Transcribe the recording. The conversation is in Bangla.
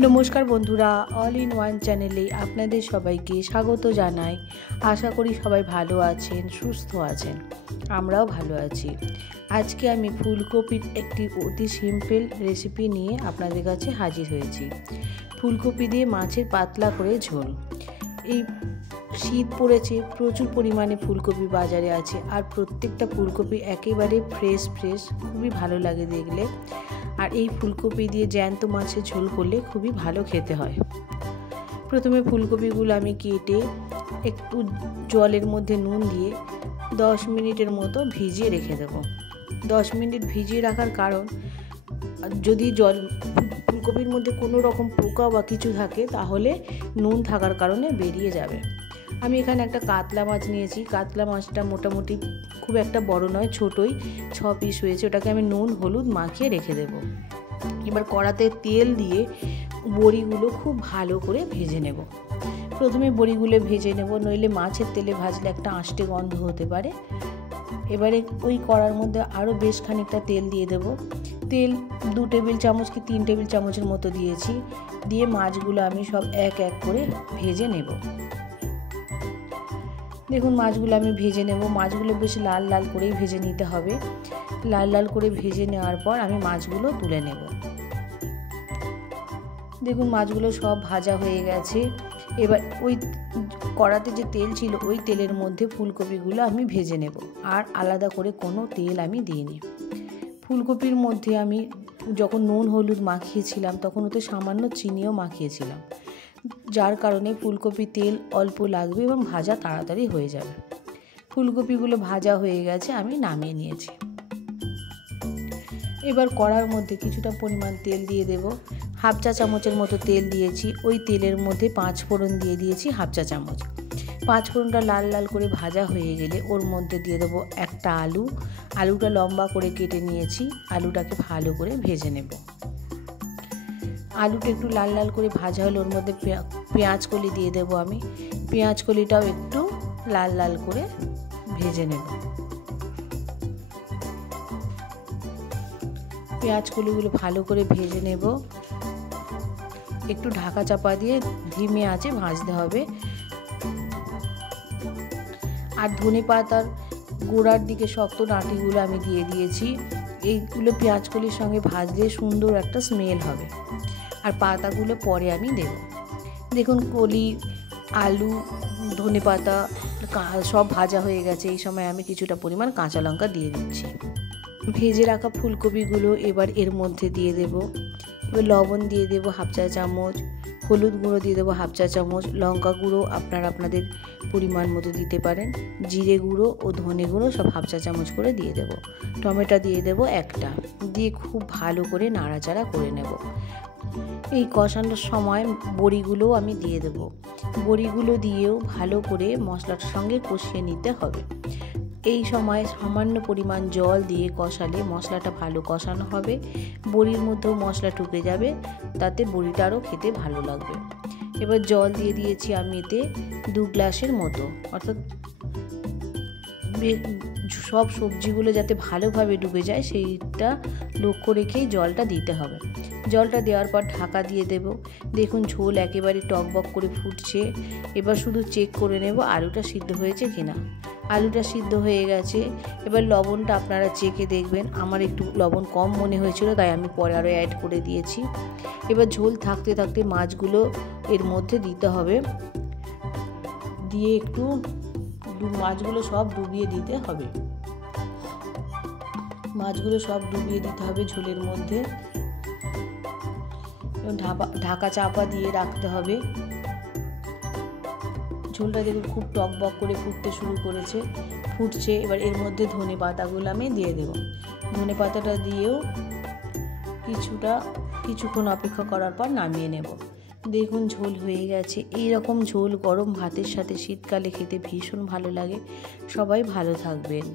নমস্কার বন্ধুরা, অল ইন ওয়ান চ্যানেলে আপনাদের সবাইকে স্বাগত জানাই। আশা করি সবাই ভালো আছেন, সুস্থ আছেন। আমরাও ভালো আছি। আজকে আমি ফুলকপির একটি অতি সিম্পল রেসিপি নিয়ে আপনাদের কাছে হাজির হয়েছি। ফুলকপি দিয়ে মাছের পাতলা করে ঝোল। এই শীত পড়েছে, প্রচুর পরিমাণে ফুলকপি বাজারে আছে, আর প্রত্যেকটা ফুলকপি একেবারে ফ্রেশ, খুবই ভালো লাগে দেখলে। আর এই ফুলকপি দিয়ে জ্যান্ত মাছের ঝোল করলে খুবই ভালো খেতে হয়। প্রথমে ফুলকপিগুলো আমি কেটে একটু জলের মধ্যে নুন দিয়ে 10 মিনিটের মতো ভিজিয়ে রেখে দেবো। 10 মিনিট ভিজিয়ে রাখার কারণ, যদি ফুলকপির মধ্যে কোনো রকম পোকা বা কিছু থাকে তাহলে নুন থাকার কারণে বেরিয়ে যাবে। আমি এখানে একটা কাতলা মাছ নিয়েছি। কাতলা মাছটা মোটামুটি খুব একটা বড় নয়, ছোটোই 6 পিস হয়েছে। ওটাকে আমি নুন হলুদ মাখিয়ে রেখে দেবো। এবার কড়াতে তেল দিয়ে বড়িগুলো খুব ভালো করে ভেজে নেব। প্রথমে বড়িগুলো ভেজে নেব, নইলে মাছের তেলে ভাজলে একটা আষ্টে গন্ধ হতে পারে। এবারে ওই কড়ার মধ্যে আরও বেশ খানিকটা তেল দিয়ে দেব। তেল 2 টেবিল চামচ কি 3 টেবিল চামচের মতো দিয়েছি। দিয়ে মাছগুলো আমি সব এক এক করে ভেজে নেব। দেখুন, মাছগুলো আমি ভেজে নেব। মাছগুলো বেশ লাল লাল করেই ভেজে নিতে হবে। লাল লাল করে ভেজে নেওয়ার পর আমি মাছগুলো তুলে নেব। দেখুন, মাছগুলো সব ভাজা হয়ে গেছে। এবার ওই কড়াতে যে তেল ছিল ওই তেলের মধ্যে ফুলকপিগুলো আমি ভেজে নেব। আর আলাদা করে কোনো তেল আমি দিইনি। ফুলকপির মধ্যে আমি যখন নুন হলুদ মাখিয়েছিলাম তখন ওতে সামান্য চিনিও মাখিয়েছিলাম, যার কারণে ফুলকপি তেল অল্প লাগবে এবং ভাজা তাড়াতাড়ি হয়ে যাবে। ফুলকপিগুলো ভাজা হয়ে গেছে, আমি নামিয়ে নিয়েছি। এবার কড়ার মধ্যে কিছুটা পরিমাণ তেল দিয়ে দেব। 1/2 চা চামচের মতো তেল দিয়েছি। ওই তেলের মধ্যে 5 ফোড়ন দিয়ে দিয়েছি 1/2 চা চামচ। 5 ফোড়নটা লাল লাল করে ভাজা হয়ে গেলে ওর মধ্যে দিয়ে দেবো একটা আলু। আলুটা লম্বা করে কেটে নিয়েছি। আলুটাকে ভালো করে ভেজে নেব। আলুটা একটু লাল লাল করে ভাজা হলে ওর মধ্যে পেঁয়াজ কলি দিয়ে দেবো আমি। পেঁয়াজ কলিটাও একটু লাল লাল করে ভেজে নেব। পেঁয়াজ কলিগুলো ভালো করে ভেজে নেব। একটু ঢাকা চাপা দিয়ে ধিমে আঁচে ভাজতে হবে। আর ধনেপাতার গোড়ার দিকে শক্ত ডাঁটিগুলো আমি দিয়ে দিয়েছি। এইগুলো পেঁয়াজ কলির সঙ্গে ভাজলে সুন্দর একটা স্মেল হবে। আর পাতাগুলো পরে আমি দেব। দেখুন, কলি, আলু, ধনেপাতা সব ভাজা হয়ে গেছে। এই সময় আমি কিছুটা পরিমাণ কাঁচা লঙ্কা দিয়ে দিচ্ছি। ভেজে রাখা ফুলকপিগুলো এবার এর মধ্যে দিয়ে দেব। এবার লবণ দিয়ে দেবো 1/2 চা চামচ, হলুদ গুঁড়ো দিয়ে দেবো 1/2 চা চামচ, লঙ্কা গুঁড়ো আপনারা আপনাদের পরিমাণ মতো দিতে পারেন, জিরে গুঁড়ো ও ধনে গুঁড়ো সব 1/2 চা চামচ করে দিয়ে দেবো। টমেটো দিয়ে দেবো একটা, দিয়ে খুব ভালো করে নাড়াচাড়া করে নেব। এই কষানোর সময় বড়িগুলোও আমি দিয়ে দেব। বড়িগুলো দিয়েও ভালো করে মশলার সঙ্গে কষিয়ে নিতে হবে। এই সময় সামান্য পরিমাণ জল দিয়ে কষালে মশলাটা ভালো কষানো হবে। বড়ির মধ্যেও মশলা ঢুকে যাবে, তাতে বড়িটা আরও খেতে ভালো লাগবে। এবার জল দিয়ে দিয়েছি আমি এতে 2 গ্লাসের মতো, অর্থাৎ সব সবজিগুলো যাতে ভালোভাবে ডুবে যায় সেইটা লক্ষ্য রেখেই জলটা দিতে হবে। জলটা দেওয়ার পর ঢাকা দিয়ে দেব। দেখুন, ঝোল একেবারে টকবক করে ফুটছে। এবার শুধু চেক করে নেব আলুটা সিদ্ধ হয়েছে কিনা। আলুটা সিদ্ধ হয়ে গেছে। এবার লবণটা আপনারা চেখে দেখবেন। আমার একটু লবণ কম মনে হয়েছিল, তাই আমি পরে আরও অ্যাড করে দিয়েছি। এবার ঝোল থাকতে থাকতে মাছগুলো এর মধ্যে দিতে হবে। দিয়ে একটু মাছগুলো সব ডুবিয়ে দিতে হবে। মাছগুলো সব ডুবিয়ে দিতে হবে ঝোলের মধ্যে। ঢাকা চাপা দিয়ে রাখতে হবে। ঝোলটা দেখুন খুব টকবক করে ফুটতে শুরু করেছে, ফুটছে। এবার এর মধ্যে ধনে পাতাগুলো আমি দিয়ে দেব। ধনে পাতাটা দিয়েও কিছুক্ষণ অপেক্ষা করার পর নামিয়ে নেব। দেখুন, ঝোল হয়ে গেছে। এই রকম ঝোল গরম ভাতের সাথে শীতকালে খেতে ভীষণ ভালো লাগে। সবাই ভালো থাকবেন।